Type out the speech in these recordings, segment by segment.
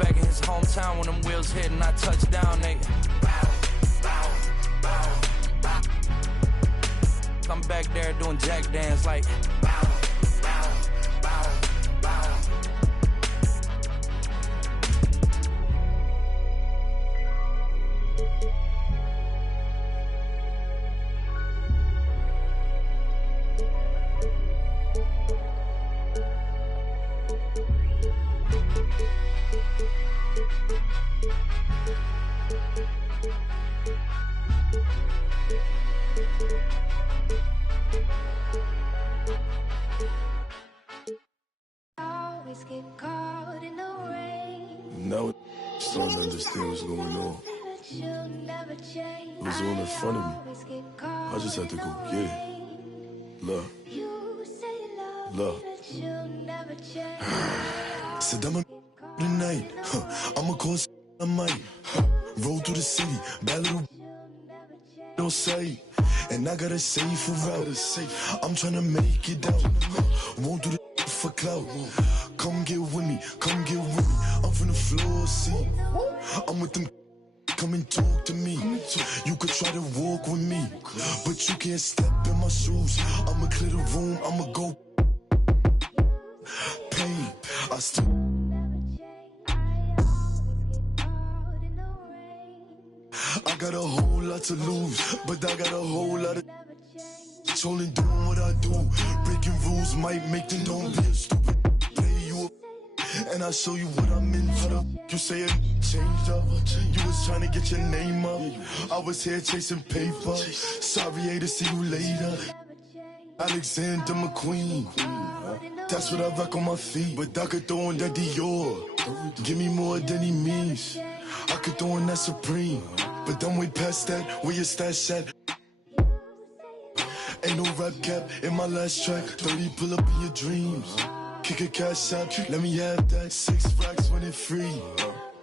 back in his hometown when them wheels hit and I touch down, they I'm back there doing jack dance like Now I don't understand what's going on. It was all in front of me. I just had to go get it. Love. Love. Said I'm a tonight. I'ma call I might. Roll through the city. Bad little don't say. And I got a safer route. I'm tryna make it out. Won't do the for clout. Come get with me, come get with me. I'm from the floor, see. I'm with them, come and talk to me. You could try to walk with me, but you can't step in my shoes. I'ma clear the room, I'ma go. Pain, I still. I got a whole lot to lose, but I got a whole lot of. Only doing what I do. Breaking rules might make them don't be a stupid. Play you up, and I show you what I'm in for. You say it changed up. You was trying to get your name up. I was here chasing paper. Sorry, to see you later. Alexander McQueen. That's what I rock on my feet. But I could throw in that Dior. Give me more than he means. I could throw in that Supreme. But I'm way past that. Where your stash at? Ain't no rap cap in my last track. 30 pull up in your dreams. Kick a cash out, let me have that. 6 racks when it free.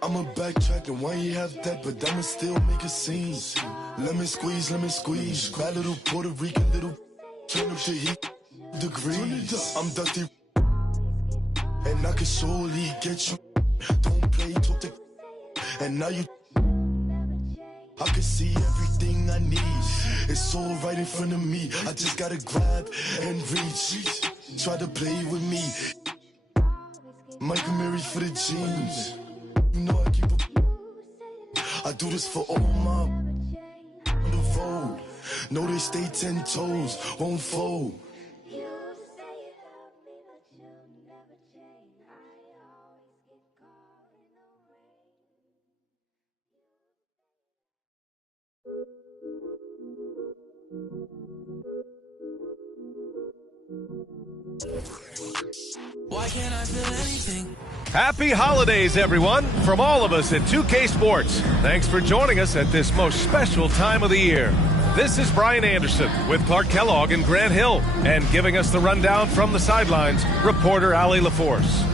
I'ma backtrack and why you have that, but I'ma still make a scene. Let me squeeze. Bad little Puerto Rican little. Turn up the heat degrees. I'm dusty. And I can surely get you. Don't play, talk to. And now you. I can see everything I need. It's all right in front of me. I just gotta grab and reach. Try to play with me. Michael Mary for the jeans. You know I keep a. I do this for all my on the road. Know they stay 10 toes, won't fold. why can't I feel anything? Happy holidays, everyone, from all of us at 2K Sports. Thanks for joining us at this most special time of the year. This is Brian Anderson with Clark Kellogg and Grant Hill, and giving us the rundown from the sidelines, reporter Allie LaForce.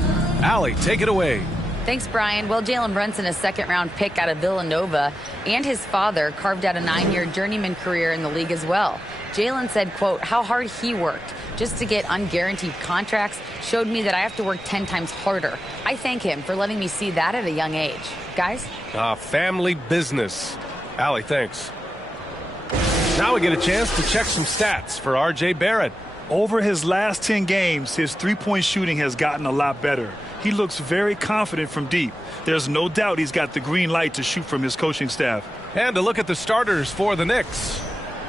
Allie, take it away. Thanks, Brian. Well, Jalen Brunson, a second-round pick out of Villanova, and his father carved out a 9-year journeyman career in the league as well. Jalen said, quote, how hard he worked just to get unguaranteed contracts showed me that I have to work 10 times harder. I thank him for letting me see that at a young age. Guys? Family business. Allie, thanks. Now we get a chance to check some stats for R.J. Barrett. Over his last 10 games, his three-point shooting has gotten a lot better. He looks very confident from deep. There's no doubt he's got the green light to shoot from his coaching staff. And to look at the starters for the Knicks.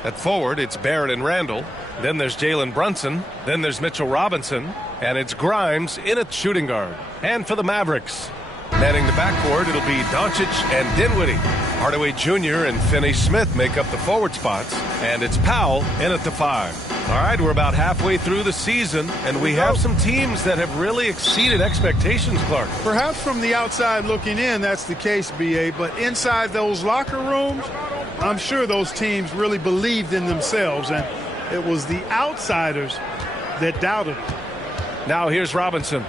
At forward, it's Barrett and Randall. Then there's Jalen Brunson. Then there's Mitchell Robinson. And it's Grimes in at shooting guard. And for the Mavericks, manning the backcourt, it'll be Doncic and Dinwiddie. Hardaway Jr. and Finney-Smith make up the forward spots. And it's Powell in at the 5. All right, we're about halfway through the season, and we have some teams that have really exceeded expectations, Clark. Perhaps from the outside looking in, that's the case, B.A., but inside those locker rooms, I'm sure those teams really believed in themselves, and it was the outsiders that doubted them. Now here's Robinson.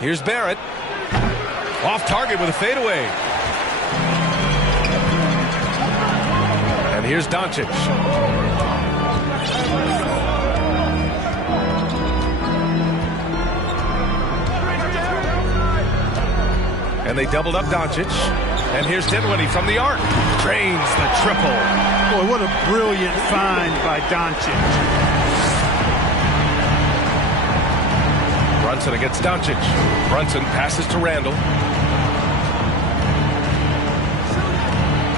Here's Barrett. Off target with a fadeaway. And here's Doncic. And they doubled up Doncic. And here's Dinwiddie from the arc. Drains the triple. Boy, what a brilliant find by Doncic. Brunson against Doncic. Brunson passes to Randall.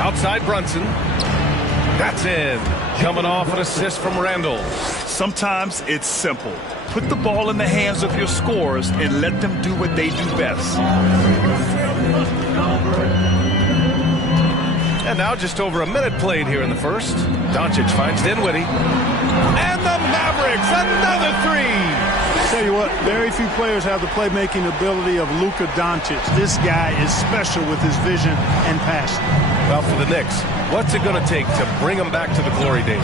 Outside Brunson. That's in. Coming off an assist from Randall. Sometimes it's simple. Put the ball in the hands of your scorers and let them do what they do best. And now just over a minute played here in the first. Doncic finds Dinwiddie. And the Mavericks, another three. Tell you what, very few players have the playmaking ability of Luka Doncic. This guy is special with his vision and passion. Well, for the Knicks, what's it going to take to bring them back to the glory days?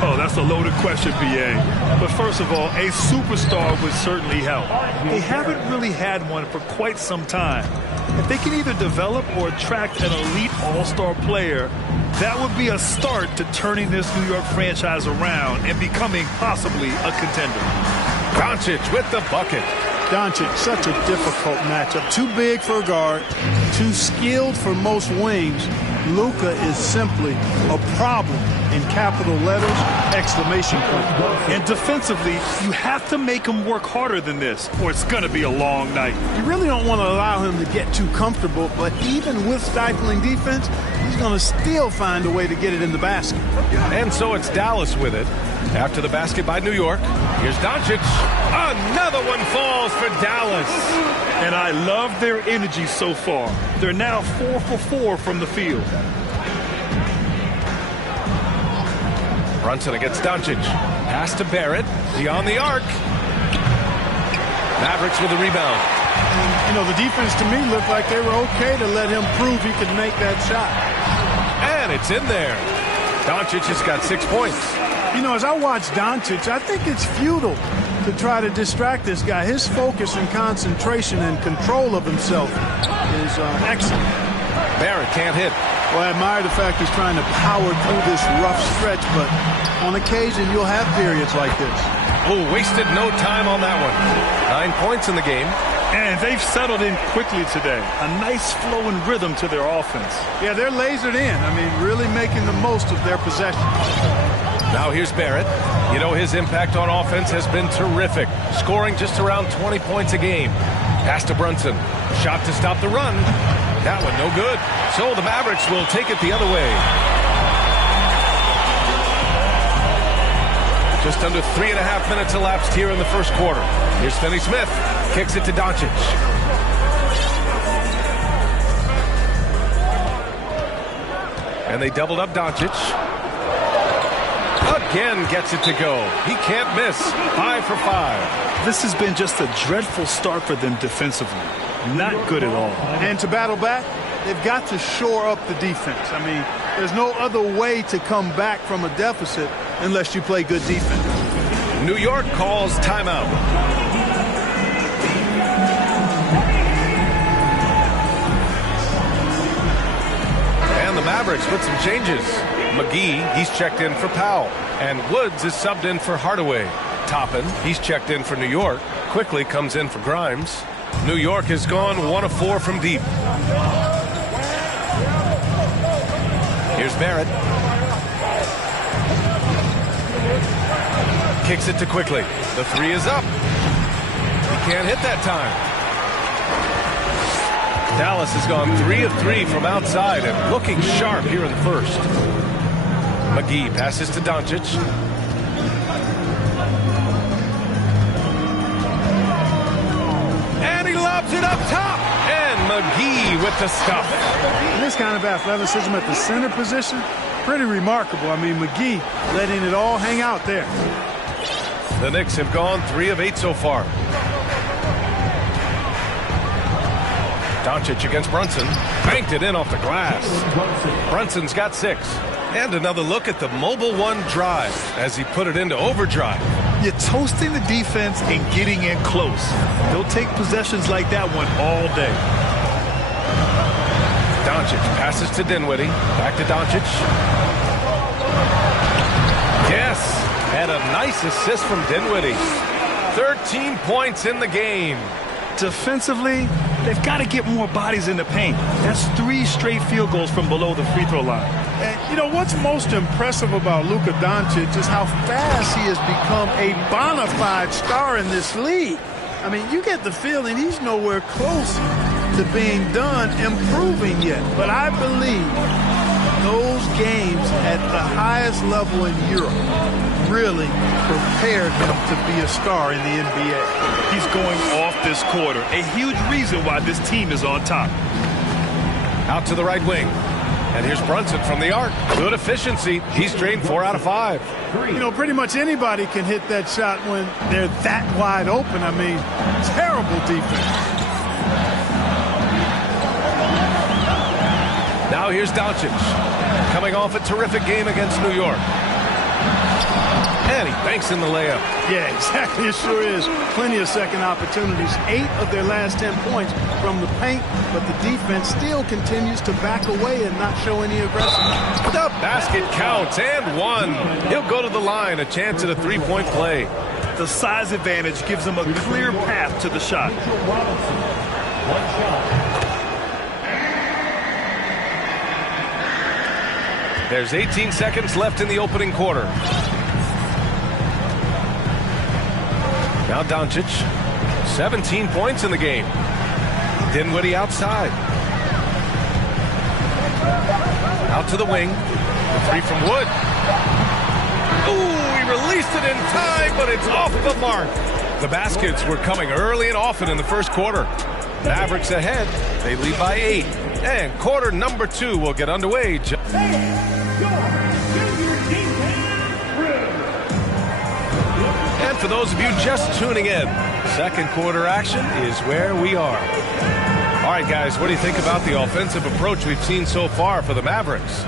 Oh, that's a loaded question, B.A. But first of all, a superstar would certainly help. They haven't really had one for quite some time. If they can either develop or attract an elite all-star player, that would be a start to turning this New York franchise around and becoming possibly a contender. Doncic with the bucket. Doncic, such a difficult matchup. Too big for a guard, too skilled for most wings. Luka is simply a problem in capital letters, exclamation point. And defensively, you have to make him work harder than this, or it's going to be a long night. You really don't want to allow him to get too comfortable, but even with stifling defense, he's going to still find a way to get it in the basket. And so it's Dallas with it. After the basket by New York, here's Doncic. Another one falls for Dallas. And I love their energy so far. They're now 4 for 4 from the field. Brunson against Doncic. Pass to Barrett. Beyond the arc. Mavericks with the rebound. You know, the defense to me looked like they were okay to let him prove he could make that shot. And it's in there. Doncic has got 6 points. You know, as I watch Doncic, I think it's futile to try to distract this guy. His focus and concentration and control of himself is excellent. Barrett can't hit. Well, I admire the fact he's trying to power through this rough stretch, but on occasion you'll have periods like this. Oh, wasted no time on that one. 9 points in the game. And they've settled in quickly today. A nice flow and rhythm to their offense. Yeah, they're lasered in. I mean, really making the most of their possession. Now here's Barrett. You know, his impact on offense has been terrific, scoring just around 20 points a game. Pass to Brunson. Shot to stop the run. That one no good. So the Mavericks will take it the other way. Just under 3.5 minutes elapsed here in the first quarter. Here's Finney Smith. Kicks it to Doncic. And they doubled up Doncic. Again gets it to go. He can't miss. 5 for 5. This has been just a dreadful start for them defensively. Not good at all. And to battle back, they've got to shore up the defense. I mean, there's no other way to come back from a deficit unless you play good defense. New York calls timeout. And the Mavericks with some changes. McGee, he's checked in for Powell. And Woods is subbed in for Hardaway. Toppin, he's checked in for New York. Quickly comes in for Grimes. New York has gone 1 of 4 from deep. Here's Barrett. Kicks it to Quickly. The 3 is up. He can't hit that time. Dallas has gone 3 of 3 from outside and looking sharp here in the first. McGee passes to Doncic. And he lobs it up top. And McGee with the stuff. This kind of athleticism at the center position, pretty remarkable. I mean, McGee letting it all hang out there. The Knicks have gone 3 of 8 so far. Doncic against Brunson. Banked it in off the glass. Brunson's got 6. And another look at the Mobile One drive as he put it into overdrive. You're toasting the defense and getting in close. They'll take possessions like that one all day. Doncic passes to Dinwiddie. Back to Doncic. Yes. And a nice assist from Dinwiddie. 13 points in the game. Defensively, they've got to get more bodies in the paint. That's 3 straight field goals from below the free throw line. And you know what's most impressive about Luka Doncic is how fast he has become a bona fide star in this league. I mean, you get the feeling he's nowhere close to being done improving yet. But I believe those games at the highest level in Europe really prepared him to be a star in the NBA. He's going off this quarter. A huge reason why this team is on top. Out to the right wing. And here's Brunson from the arc. Good efficiency. He's drained 4 out of 5. You know, pretty much anybody can hit that shot when they're that wide open. I mean, terrible defense. Now here's Doncic, coming off a terrific game against New York. And he banks in the layup. Yeah, exactly. It sure is. Plenty of second opportunities. 8 of their last 10 points from the paint, but the defense still continues to back away and not show any aggression. The basket counts, and 1. He'll go to the line, a chance at a 3-point play. The size advantage gives him a clear path to the shot. There's 18 seconds left in the opening quarter. Now Doncic, 17 points in the game. Dinwiddie outside. Out to the wing. The 3 from Wood. Ooh, he released it in time, but it's off the mark. The baskets were coming early and often in the first quarter. Mavericks ahead. They lead by 8. And quarter number 2 will get underway. And for those of you just tuning in, second quarter action is where we are. All right, guys, what do you think about the offensive approach we've seen so far for the Mavericks?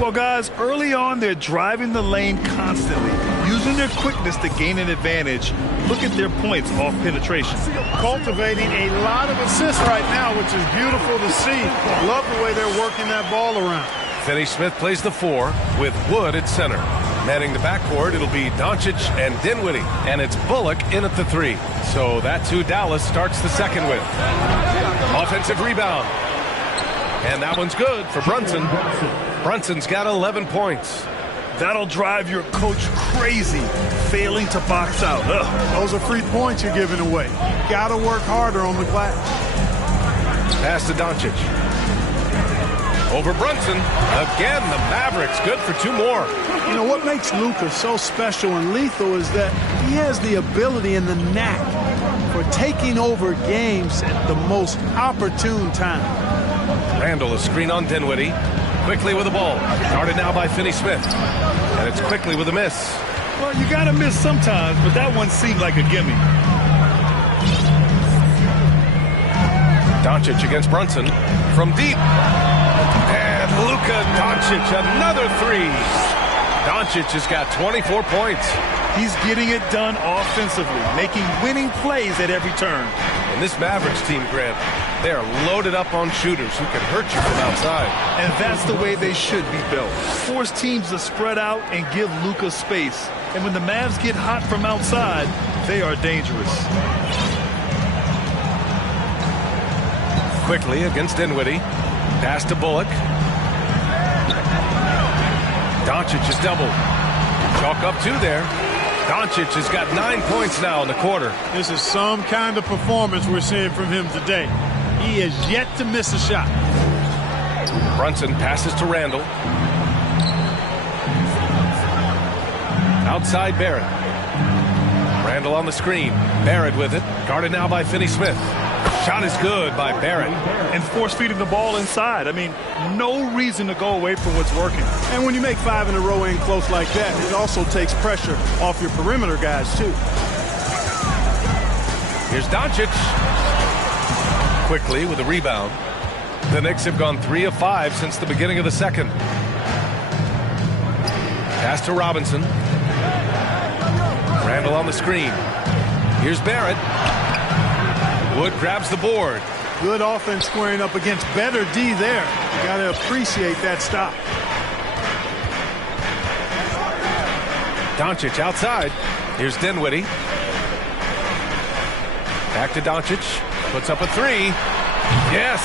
Well, guys, early on, they're driving the lane constantly, using their quickness to gain an advantage. Look at their points off penetration. Cultivating a lot of assists right now, which is beautiful to see. Love the way they're working that ball around. Finney Smith plays the 4 with Wood at center. Manning the backcourt, it'll be Doncic and Dinwiddie. And it's Bullock in at the 3. So that's who Dallas starts the second with. Offensive rebound. And that one's good for Brunson. Brunson's got 11 points. That'll drive your coach crazy, failing to box out. Ugh. Those are free points you're giving away. Got to work harder on the glass. Pass to Doncic. Over Brunson. Again, the Mavericks good for 2 more. You know, what makes Luka so special and lethal is that he has the ability and the knack for taking over games at the most opportune time. Randall, a screen on Dinwiddie. Quickly with the ball. Guarded now by Finney Smith. And it's quickly with a miss. Well, you got to miss sometimes, but that one seemed like a gimme. Doncic against Brunson from deep. And Luka Doncic, another 3. Doncic has got 24 points. He's getting it done offensively, making winning plays at every turn. And this Mavericks team, Grant, they are loaded up on shooters who can hurt you from outside. And that's the way they should be built. Force teams to spread out and give Luka space. And when the Mavs get hot from outside, they are dangerous. Quickly against Dinwiddie. Pass to Bullock. Doncic is doubled. Chalk up 2 there. Doncic has got 9 points now in the quarter. This is some kind of performance we're seeing from him today. He is yet to miss a shot. Brunson passes to Randall. Outside Barrett. Randall on the screen. Barrett with it. Guarded now by Finney Smith. Shot is good by Barrett. And force-feeding the ball inside. I mean, no reason to go away from what's working. And when you make 5 in a row in close like that, it also takes pressure off your perimeter guys, too. Here's Doncic. Quickly with a rebound. The Knicks have gone 3 of 5 since the beginning of the second. Pass to Robinson. Randall on the screen. Here's Barrett. Wood grabs the board. Good offense squaring up against better D there. Got to appreciate that stop. Doncic outside. Here's Dinwiddie. Back to Doncic. Puts up a three. Yes,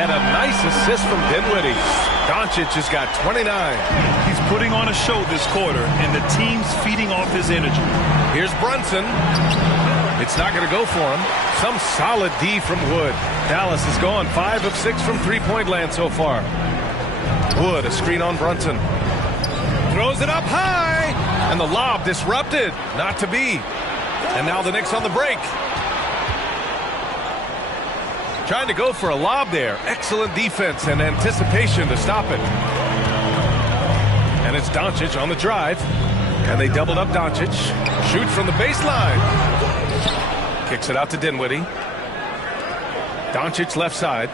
and a nice assist from Dinwiddie. Doncic has got 29. He's putting on a show this quarter, and the team's feeding off his energy. Here's Brunson. It's not going to go for him. Some solid D from Wood. Dallas has gone 5 of 6 from three-point land so far. Wood, a screen on Brunson. Throws it up high, and the lob disrupted. Not to be. And now the Knicks on the break. Trying to go for a lob there. Excellent defense and anticipation to stop it. And it's Doncic on the drive. And they doubled up Doncic. Shoot from the baseline. Kicks it out to Dinwiddie. Doncic left side.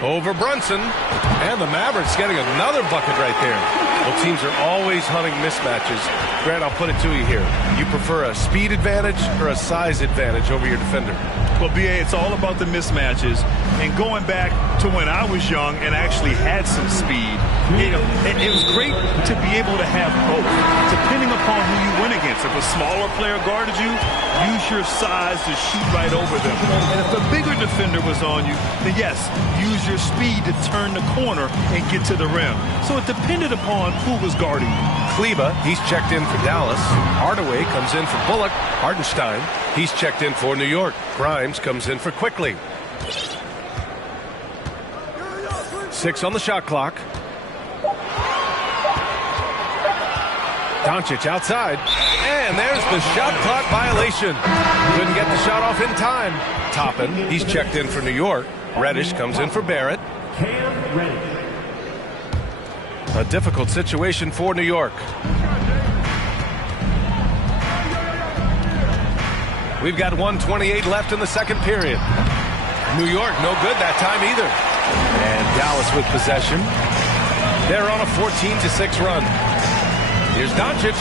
Over Brunson. And the Mavericks getting another bucket right there. Well, teams are always hunting mismatches. Grant, I'll put it to you here. You prefer a speed advantage or a size advantage over your defender? Well, B.A., it's all about the mismatches. And going back to when I was young and actually had some speed, it was great to be able to have both, depending upon who you went against. If a smaller player guarded you, use your size to shoot right over them. And if a bigger defender was on you, then yes, use your speed to turn the corner and get to the rim. So it depended upon who was guarding you. Kleba, he's checked in for Dallas. Hardaway comes in for Bullock. Hardenstein, he's checked in for New York. Grimes comes in for Quickly. 6 on the shot clock. Doncic outside. And there's the shot clock violation. Couldn't get the shot off in time. Toppin, he's checked in for New York. Reddish comes in for Barrett. A difficult situation for New York. We've got 1:28 left in the second period. New York no good that time either. And Dallas with possession. They're on a 14-6 run. Here's Doncic.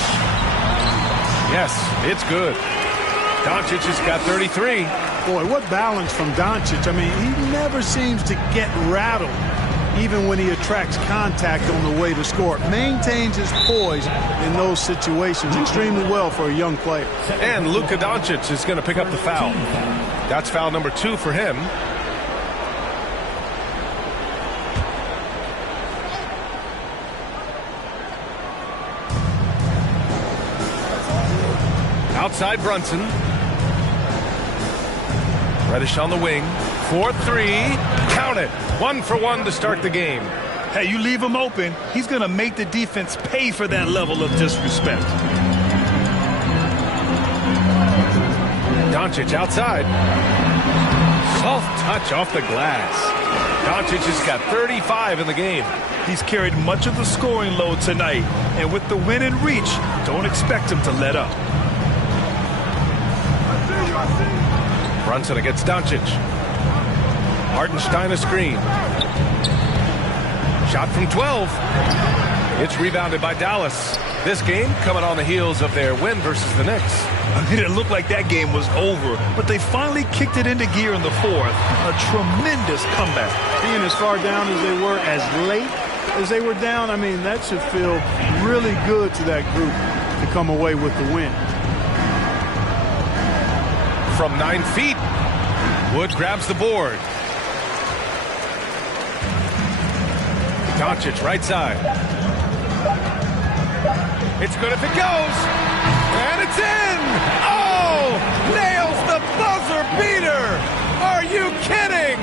Yes, it's good. Doncic has got 33. Boy, what balance from Doncic. I mean, he never seems to get rattled, even when he attracts contact on the way to score. Maintains his poise in those situations extremely well for a young player. And Luka Doncic is going to pick up the foul. That's foul number 2 for him. Outside Brunson. Reddish on the wing. 4-3. Count it. 1 for 1 to start the game. Hey, you leave him open, he's going to make the defense pay for that level of disrespect. Doncic outside. Soft touch off the glass. Doncic has got 35 in the game. He's carried much of the scoring load tonight. And with the win in reach, don't expect him to let up. Brunson against Doncic. Hardenstein a screen. Shot from 12. It's rebounded by Dallas. This game coming on the heels of their win versus the Knicks. I mean, it looked like that game was over, but they finally kicked it into gear in the fourth. A tremendous comeback. Being as far down as they were, as late as they were down, I mean, that should feel really good to that group to come away with the win. From 9 feet, Wood grabs the board. Doncic right side. It's good if it goes. And it's in! Oh! Nails the buzzer beater! Are you kidding?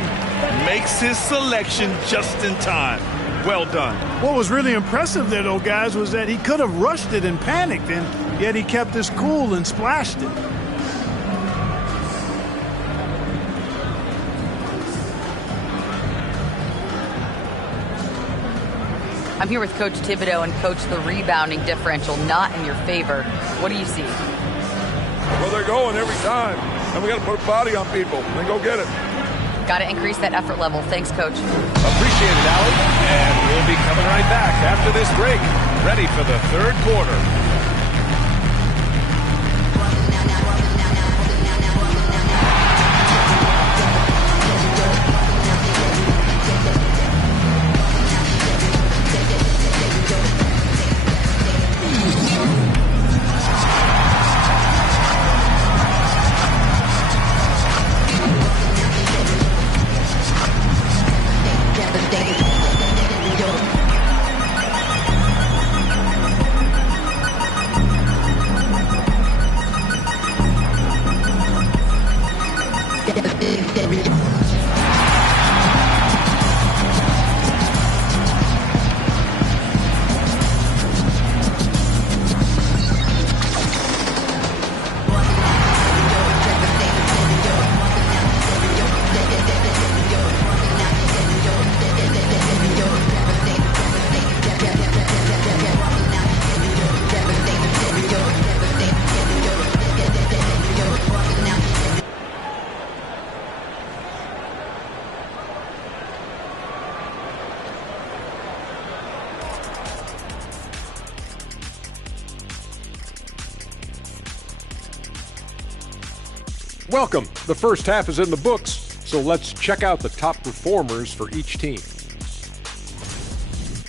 Makes his selection just in time. Well done. What was really impressive there, though, guys, was that he could have rushed it and panicked, and yet he kept his cool and splashed it. I'm here with Coach Thibodeau, and Coach, the rebounding differential not in your favor. What do you see? Well, they're going every time, and we got to put a body on people and go get it. Got to increase that effort level. Thanks, Coach. Appreciate it, Allie. And we'll be coming right back after this break, ready for the third quarter. Welcome. The first half is in the books, so let's check out the top performers for each team.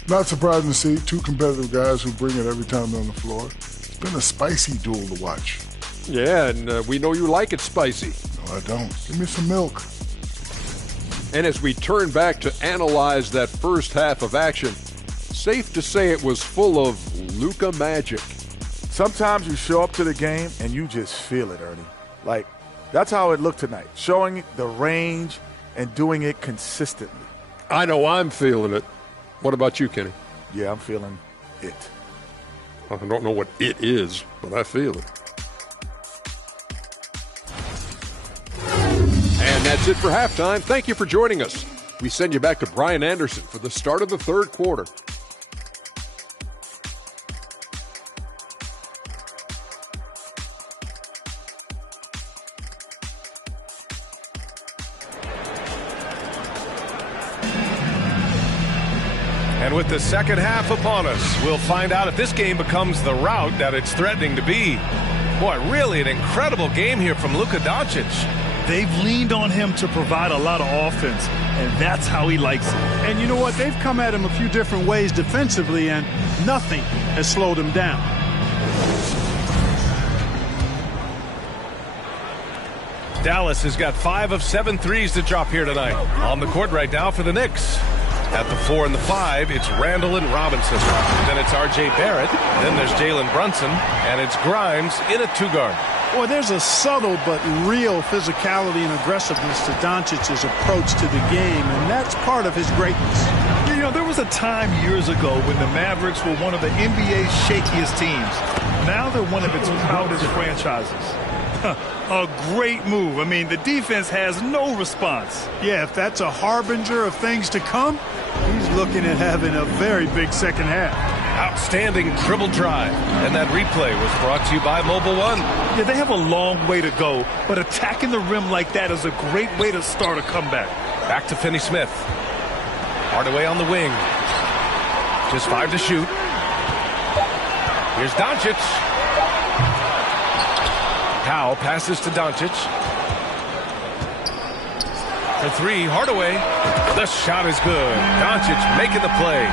Not surprising to see two competitive guys who bring it every time they're on the floor. It's been a spicy duel to watch. Yeah, and we know you like it spicy. No, I don't. Give me some milk. And as we turn back to analyze that first half of action, safe to say it was full of Luka magic. Sometimes you show up to the game and you just feel it, Ernie. Like, that's how it looked tonight, showing the range and doing it consistently. I know I'm feeling it. What about you, Kenny? Yeah, I'm feeling it. I don't know what it is, but I feel it. And that's it for halftime. Thank you for joining us. We send you back to Brian Anderson for the start of the third quarter. And with the second half upon us, we'll find out if this game becomes the rout that it's threatening to be. Boy, really an incredible game here from Luka Doncic. They've leaned on him to provide a lot of offense, and that's how he likes it. And you know what? They've come at him a few different ways defensively, and nothing has slowed him down. Dallas has got 5 of 7 threes to drop here tonight. On the court right now for the Knicks. At the 4 and the 5, it's Randall and Robinson. Then it's R.J. Barrett. Then there's Jalen Brunson. And it's Grimes in a 2-guard. Boy, there's a subtle but real physicality and aggressiveness to Doncic's approach to the game, and that's part of his greatness. You know, there was a time years ago when the Mavericks were one of the NBA's shakiest teams. Now they're one of its proudest franchises. A great move. I mean, the defense has no response. Yeah, if that's a harbinger of things to come, he's looking at having a very big second half. Outstanding dribble drive. And that replay was brought to you by Mobile One. Yeah, they have a long way to go, but attacking the rim like that is a great way to start a comeback. Back to Finney-Smith. Hardaway on the wing. Just 5 to shoot. Here's Doncic. Powell passes to Doncic. For 3, Hardaway. The shot is good. Doncic making the play.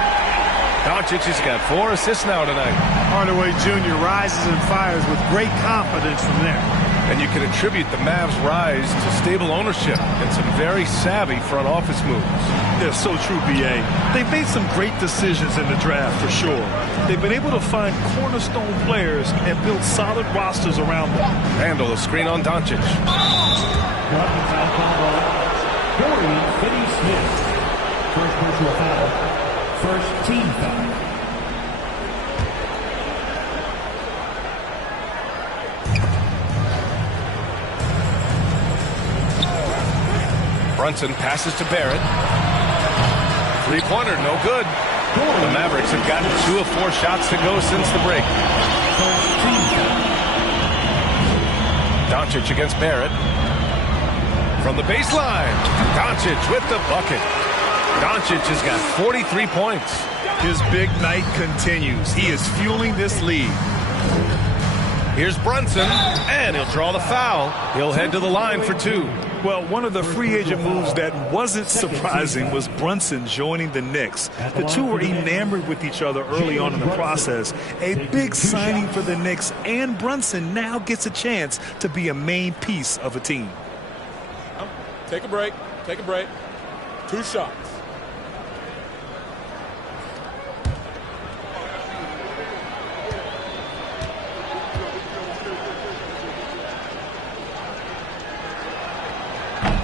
Doncic has got 4 assists now tonight. Hardaway Jr. rises and fires with great confidence from there. And you can attribute the Mavs' rise to stable ownership and some very savvy front office moves. They're so true, B.A. They've made some great decisions in the draft, for sure. They've been able to find cornerstone players and build solid rosters around them. Randall, a screen on Doncic. Finney-Smith. First personal foul. First team foul. Brunson passes to Barrett. 3-pointer, no good. The Mavericks have gotten 2 of 4 shots to go since the break. Doncic against Barrett. From the baseline, Doncic with the bucket. Doncic has got 43 points. His big night continues. He is fueling this lead. Here's Brunson, and he'll draw the foul. He'll head to the line for 2. Well, one of the free agent moves that wasn't surprising was Brunson joining the Knicks. The two were enamored with each other early on in the process. A big signing for the Knicks, and Brunson now gets a chance to be a main piece of a team. Take a break. Take a break. 2 shots.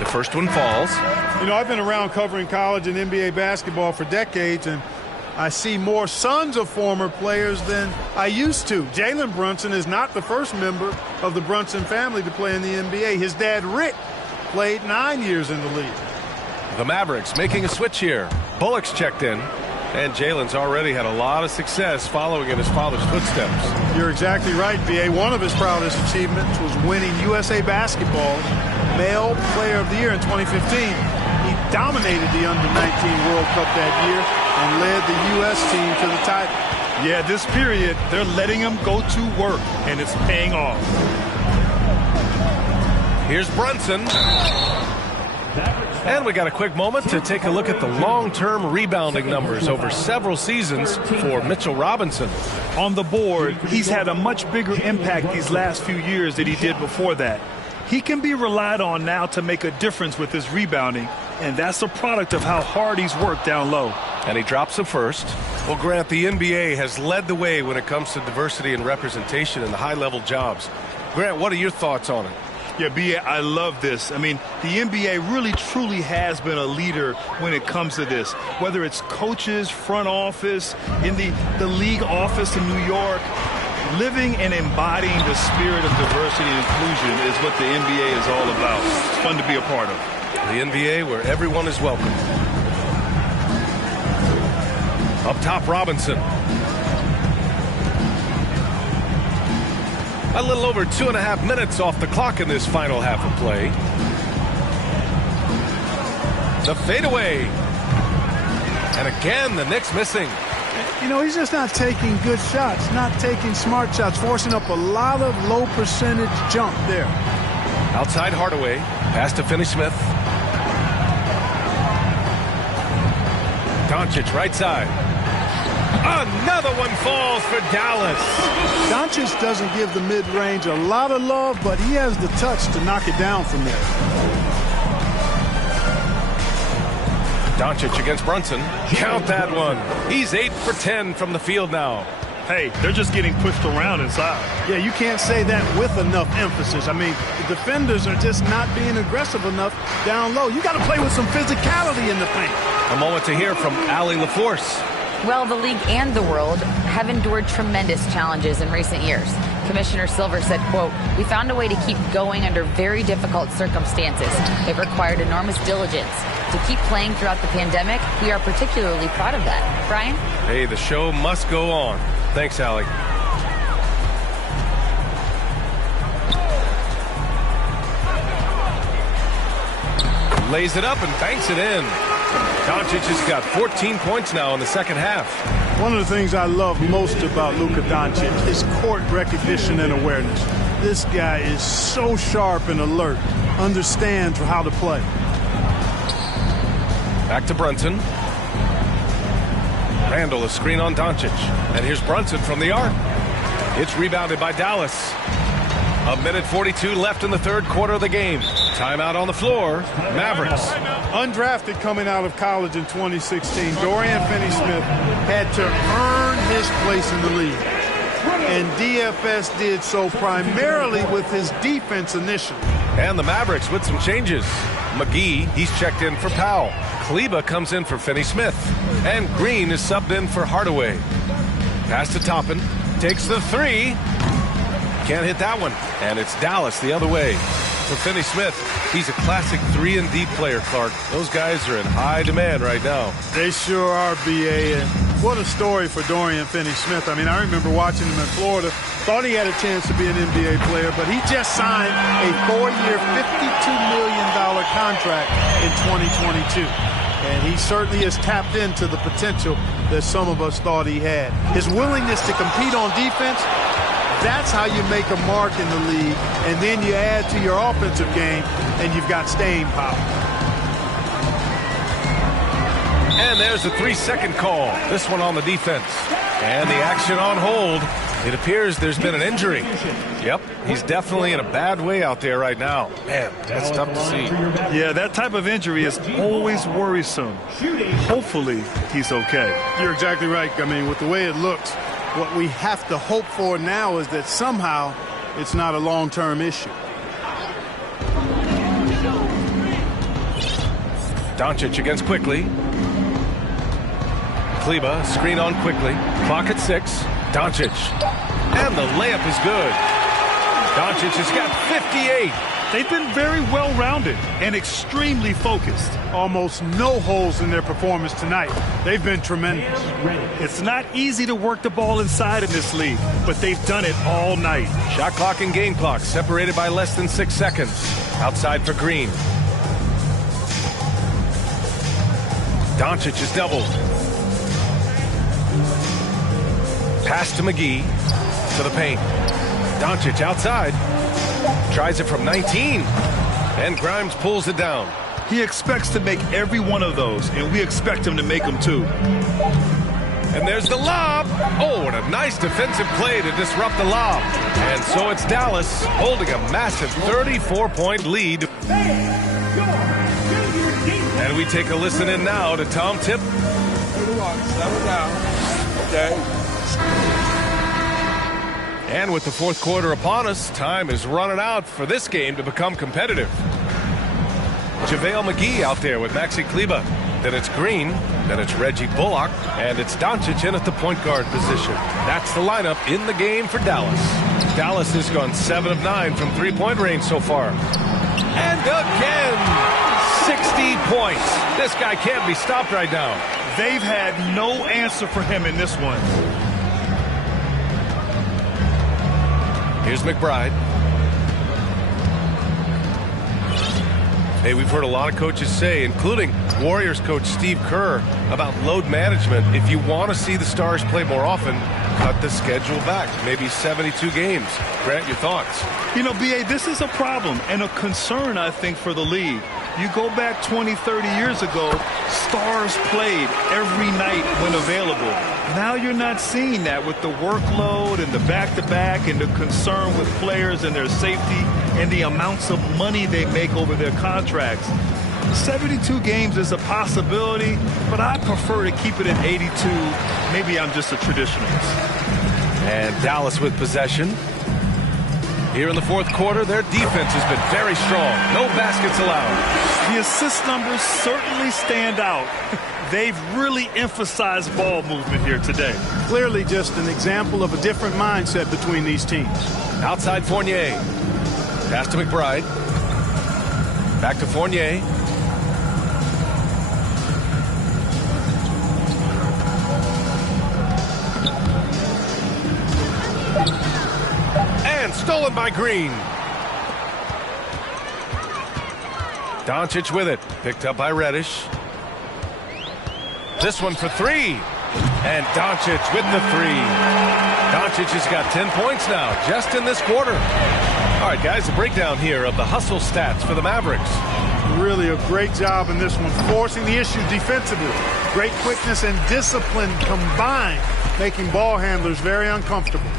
The first one falls. You know, I've been around covering college and NBA basketball for decades, and I see more sons of former players than I used to. Jalen Brunson is not the first member of the Brunson family to play in the NBA. His dad, Rick, played 9 years in the league. The Mavericks making a switch here. Bullock's checked in, and Jalen's already had a lot of success following in his father's footsteps. You're exactly right, B.A. One of his proudest achievements was winning USA Basketball Male Player of the Year in 2015. He dominated the Under-19 World Cup that year and led the U.S. team to the title. Yeah, this period, they're letting him go to work, and it's paying off. Here's Brunson. And we got a quick moment to take a look at the long-term rebounding numbers over several seasons for Mitchell Robinson. On the board, he's had a much bigger impact these last few years than he did before that. He can be relied on now to make a difference with his rebounding, and that's a product of how hard he's worked down low. And he drops the first. Well, Grant, the NBA has led the way when it comes to diversity and representation in the high-level jobs. Grant, what are your thoughts on it? Yeah, B.A., I love this. I mean, the NBA really truly has been a leader when it comes to this. Whether it's coaches, front office, in the league office in New York, living and embodying the spirit of diversity and inclusion is what the NBA is all about. It's fun to be a part of. The NBA where everyone is welcome. Up top, Robinson. A little over 2.5 minutes off the clock in this final half of play. The fadeaway. And again, the Knicks missing. You know, he's just not taking good shots, not taking smart shots, forcing up a lot of low percentage jump there. Outside Hardaway. Pass to Finney-Smith. Doncic right side. Another one falls for Dallas. Doncic doesn't give the mid-range a lot of love, but he has the touch to knock it down from there. Doncic against Brunson. Count that one. He's 8 for 10 from the field now. Hey, they're just getting pushed around inside. Yeah, you can't say that with enough emphasis. I mean, the defenders are just not being aggressive enough down low. You got to play with some physicality in the paint. A moment to hear from Allie LaForce. Well, the league and the world have endured tremendous challenges in recent years. Commissioner Silver said, quote, "We found a way to keep going under very difficult circumstances. It required enormous diligence. To keep playing throughout the pandemic, we are particularly proud of that." Brian? Hey, the show must go on. Thanks, Allie. Lays it up and banks it in. Doncic has got 14 points now in the second half. One of the things I love most about Luka Doncic is court recognition and awareness. This guy is so sharp and alert, understands how to play. Back to Brunson. Randall, a screen on Doncic. And here's Brunson from the arc. It's rebounded by Dallas. 1:42 left in the third quarter of the game. Timeout on the floor. Mavericks. Undrafted coming out of college in 2016, Dorian Finney-Smith had to earn his place in the league. And DFS did so primarily with his defense initially. And the Mavericks with some changes. McGee, he's checked in for Powell. Kleba comes in for Finney-Smith. And Green is subbed in for Hardaway. Pass to Toppin. Takes the three. Can't hit that one. And it's Dallas the other way. For Finney-Smith, he's a classic 3-and-D player, Clark. Those guys are in high demand right now. They sure are, B.A. And what a story for Dorian Finney-Smith. I mean, I remember watching him in Florida. Thought he had a chance to be an NBA player, but he just signed a 4-year, $52 million contract in 2022. And he certainly has tapped into the potential that some of us thought he had. His willingness to compete on defense, that's how you make a mark in the league, and then you add to your offensive game, and you've got staying power. And there's a 3-second call. This one on the defense. And the action on hold. It appears there's been an injury. Yep, he's definitely in a bad way out there right now. Man, that's tough to see. Yeah, that type of injury is always worrisome. Hopefully, he's okay. You're exactly right. I mean, with the way it looks, what we have to hope for now is that somehow it's not a long-term issue. Doncic against Quickly. Kleba, screen on Quickly. Clock at 6. Doncic. And the layup is good. Doncic has got 58. They've been very well-rounded and extremely focused. Almost no holes in their performance tonight. They've been tremendous. It's not easy to work the ball inside in this league, but they've done it all night. Shot clock and game clock separated by less than 6 seconds. Outside for Green. Doncic is doubled. Pass to McGee. To the paint. Doncic outside. Tries it from 19. And Grimes pulls it down. He expects to make every one of those, and we expect him to make them too. And there's the lob. Oh, and a nice defensive play to disrupt the lob. And so it's Dallas holding a massive 34-point lead. And we take a listen in now to Tom Tip. Settle down. Okay. And with the fourth quarter upon us, time is running out for this game to become competitive. JaVale McGee out there with Maxi Kleba. Then it's Green. Then it's Reggie Bullock. And it's Doncic in at the point guard position. That's the lineup in the game for Dallas. Dallas has gone 7 of 9 from three-point range so far. And again, 60 points. This guy can't be stopped right now. They've had no answer for him in this one. Here's McBride. Hey, we've heard a lot of coaches say, including Warriors coach Steve Kerr, about load management. If you want to see the Stars play more often, cut the schedule back. Maybe 72 games. Grant, your thoughts? You know, B.A., this is a problem and a concern, I think, for the league. You go back 20, 30 years ago, Stars played every night when available. Now you're not seeing that with the workload and the back-to-back and the concern with players and their safety and the amounts of money they make over their contracts. 72 games is a possibility, but I prefer to keep it at 82. Maybe I'm just a traditionalist. And Dallas with possession. Here in the fourth quarter, their defense has been very strong. No baskets allowed. The assist numbers certainly stand out. They've really emphasized ball movement here today. Clearly just an example of a different mindset between these teams. Outside Fournier. Pass to McBride. Back to Fournier. And stolen by Green. Doncic with it. Picked up by Reddish. This one for 3. And Doncic with the 3. Doncic has got 10 points now, just in this quarter. All right, guys, a breakdown here of the hustle stats for the Mavericks. Really a great job in this one, forcing the issue defensively. Great quickness and discipline combined, making ball handlers very uncomfortable.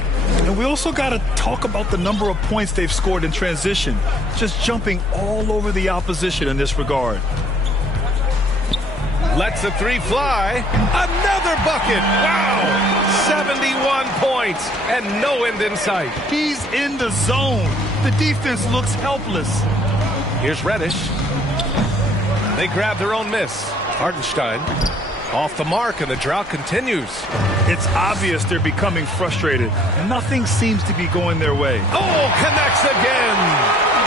And we also got to talk about the number of points they've scored in transition, just jumping all over the opposition in this regard. Lets the 3 fly. Another bucket. Wow. 71 points and no end in sight. He's in the zone. The defense looks helpless. Here's Reddish. They grab their own miss. Hartenstein off the mark, and the drought continues. It's obvious they're becoming frustrated. Nothing seems to be going their way. Oh, connects again.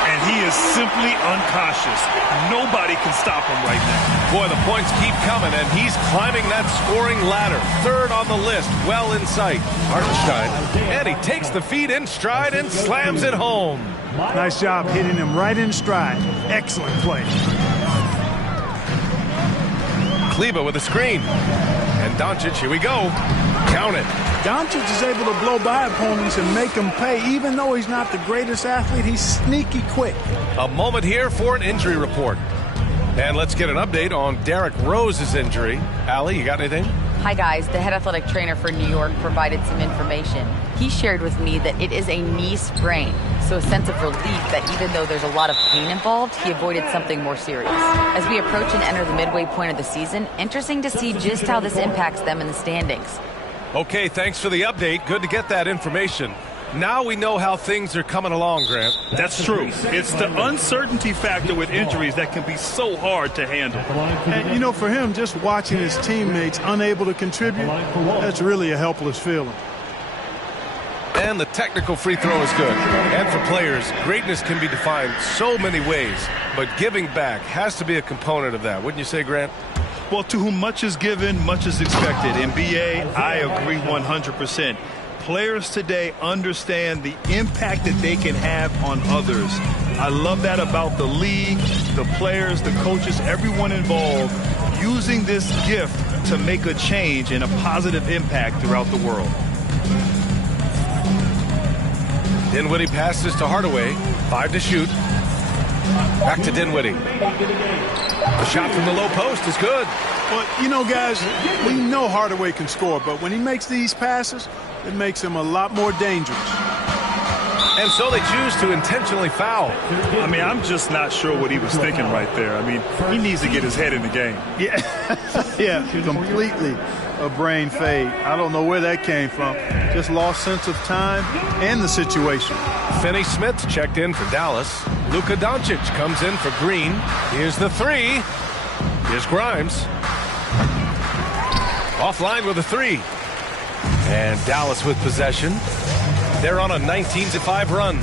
And he is simply uncautious. Nobody can stop him right now. Boy, the points keep coming, and he's climbing that scoring ladder. Third on the list, well in sight. Hartenstein, and he takes the feed in stride and slams it home. Nice job hitting him right in stride. Excellent play. Kleba with a screen. And Doncic, here we go. Count it. Doncic is able to blow by opponents and make them pay. Even though he's not the greatest athlete, he's sneaky quick. A moment here for an injury report. And let's get an update on Derrick Rose's injury. Allie, you got anything? Hi, guys. The head athletic trainer for New York provided some information. He shared with me that it is a knee sprain, so a sense of relief that even though there's a lot of pain involved, he avoided something more serious. As we approach and enter the midway point of the season, interesting to see just how this impacts them in the standings. Okay, thanks for the update. Good to get that information. Now we know how things are coming along, Grant. That's true. It's the uncertainty factor with injuries that can be so hard to handle. And, you know, for him, just watching his teammates unable to contribute, that's really a helpless feeling. And the technical free throw is good. And for players, greatness can be defined so many ways, but giving back has to be a component of that. Wouldn't you say, Grant? Well, to whom much is given, much is expected. In BA, I agree 100%. Players today understand the impact that they can have on others. I love that about the league, the players, the coaches, everyone involved, using this gift to make a change and a positive impact throughout the world. Dinwiddie passes to Hardaway. 5 to shoot. Back to Dinwiddie. The shot from the low post is good. Well, you know, guys, we know Hardaway can score, but when he makes these passes, it makes him a lot more dangerous. And so they choose to intentionally foul. I mean, I'm just not sure what he was thinking right there. I mean, he needs to get his head in the game. Yeah, completely a brain fade. I don't know where that came from. Just lost sense of time and the situation. Finney-Smith checked in for Dallas. Luka Doncic comes in for Green. Here's the three. Here's Grimes. Offline with a three. And Dallas with possession. They're on a 19-5 run.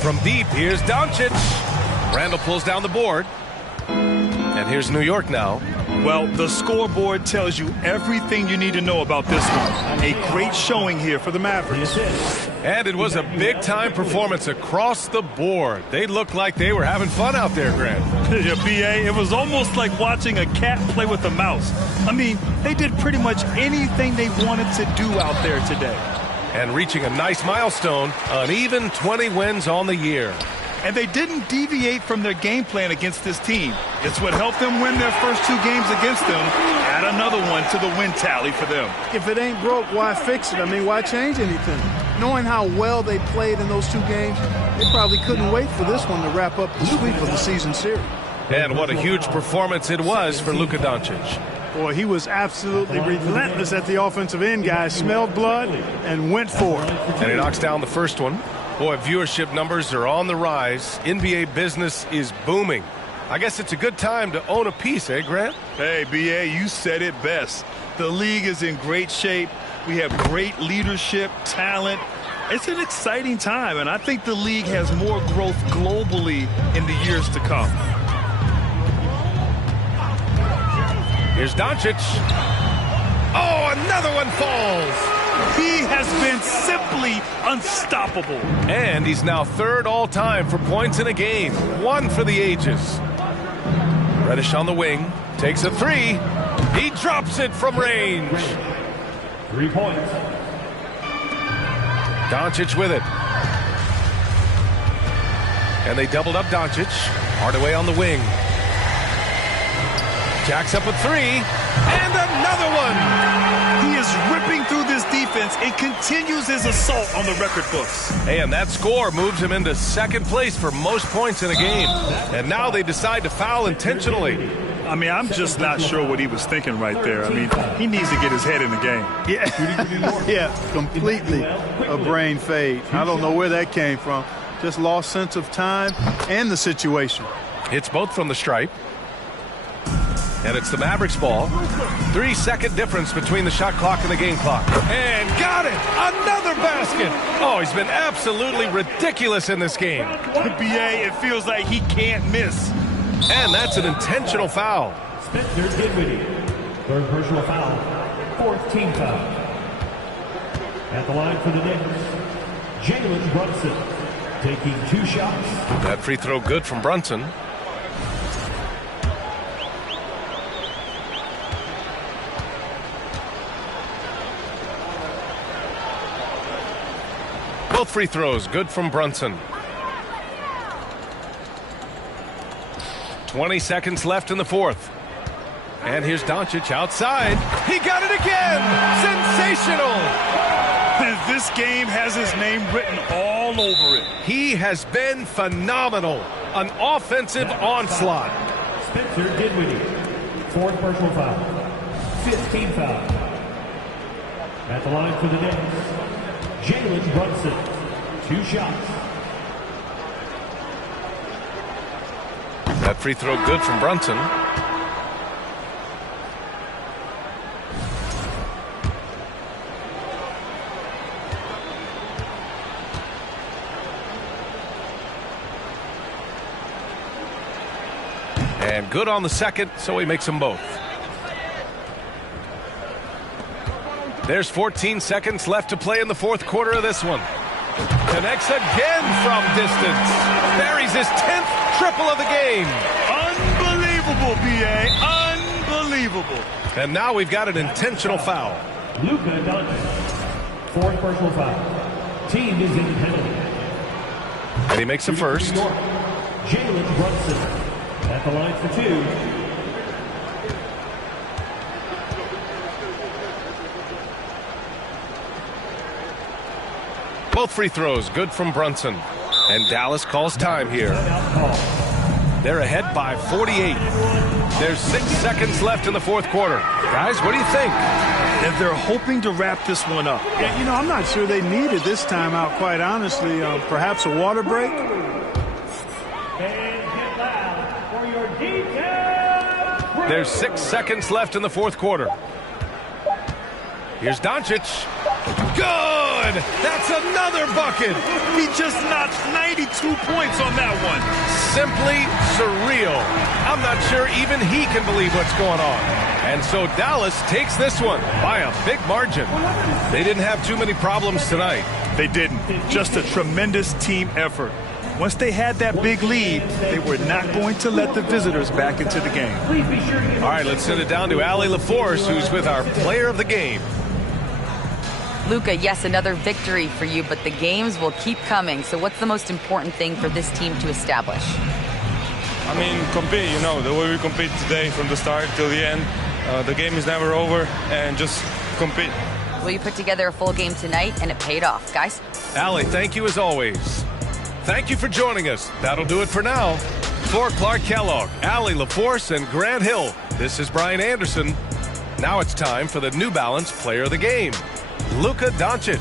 From deep, here's Doncic. Randall pulls down the board. And here's New York now. Well, the scoreboard tells you everything you need to know about this one. A great showing here for the Mavericks. And it was a big-time performance across the board. They looked like they were having fun out there, Grant. Yeah, B.A., it was almost like watching a cat play with a mouse. I mean, they did pretty much anything they wanted to do out there today. And reaching a nice milestone, an even 20 wins on the year. And they didn't deviate from their game plan against this team. It's what helped them win their first 2 games against them. Add another one to the win tally for them. If it ain't broke, why fix it? I mean, why change anything? Knowing how well they played in those 2 games, they probably couldn't wait for this one to wrap up the sweep of the season series. And what a huge performance it was for Luka Doncic. Boy, he was absolutely relentless at the offensive end, guys. Smelled blood and went for it. And he knocks down the first one. Boy, viewership numbers are on the rise. NBA business is booming. I guess it's a good time to own a piece, eh, Grant? Hey, B.A., you said it best. The league is in great shape. We have great leadership, talent. It's an exciting time, and I think the league has more growth globally in the years to come. Here's Doncic. Oh, another one falls. He has been simply unstoppable. And he's now 3rd all-time for points in a game. 1 for the ages. Reddish on the wing. Takes a 3. He drops it from range. 3 points. Doncic with it. And they doubled up Doncic. Hardaway on the wing. Jacks up a 3. And another one. He is ripping through this defense and continues his assault on the record books. And that score moves him into 2nd place for most points in a game. And now they decide to foul intentionally. I mean, I'm just not sure what he was thinking right there. I mean, he needs to get his head in the game. Yeah, completely a brain fade. I don't know where that came from. Just lost sense of time and the situation. Hits both from the stripe. And it's the Mavericks ball. 3-second difference between the shot clock and the game clock. And got it! Another basket! Oh, he's been absolutely ridiculous in this game. BA, it feels like he can't miss. And that's an intentional foul. Spencer Dinwiddie, 3rd personal foul, 4th team foul. At the line for the Knicks, Jalen Brunson, taking 2 shots. That free throw good from Brunson. Both free throws good from Brunson. 20 seconds left in the 4th. And here's Doncic outside. He got it again! Sensational! This game has his name written all over it. He has been phenomenal. An offensive onslaught. Spencer Dinwiddie, 4th personal foul, 5th team foul. At the line for the Knicks, Jalen Brunson. 2 shots. That free throw good from Brunson. And good on the second, so he makes them both. There's 14 seconds left to play in the fourth quarter of this one. Connects again from distance. Buries his 10th triple of the game. Unbelievable, B.A. Unbelievable. And now we've got an intentional foul. Luka Doncic. 4th personal foul. Team is in penalty. And he makes the first. Jalen Brunson. At the line for 2. Both free throws good from Brunson. And Dallas calls time here. They're ahead by 48. There's 6 seconds left in the fourth quarter. Guys, what do you think? And they're hoping to wrap this one up. Yeah, you know, I'm not sure they needed this timeout, quite honestly. Perhaps a water break? There's 6 seconds left in the fourth quarter. Here's Doncic. Good! That's another bucket! He just notched 92 points on that one. Simply surreal. I'm not sure even he can believe what's going on. And so Dallas takes this one by a big margin. They didn't have too many problems tonight. They didn't. Just a tremendous team effort. Once they had that big lead, they were not going to let the visitors back into the game. All right, let's send it down to Allie LaForce, who's with our player of the game. Luka, yes, another victory for you, but the games will keep coming. So what's the most important thing for this team to establish? I mean, compete, you know, the way we compete today from the start till the end. The game is never over, and just compete. Well, you put together a full game tonight, and it paid off. Guys? Allie, thank you as always. Thank you for joining us. That'll do it for now. For Clark Kellogg, Allie LaForce, and Grant Hill, this is Brian Anderson. Now it's time for the New Balance Player of the Game, Luka Doncic.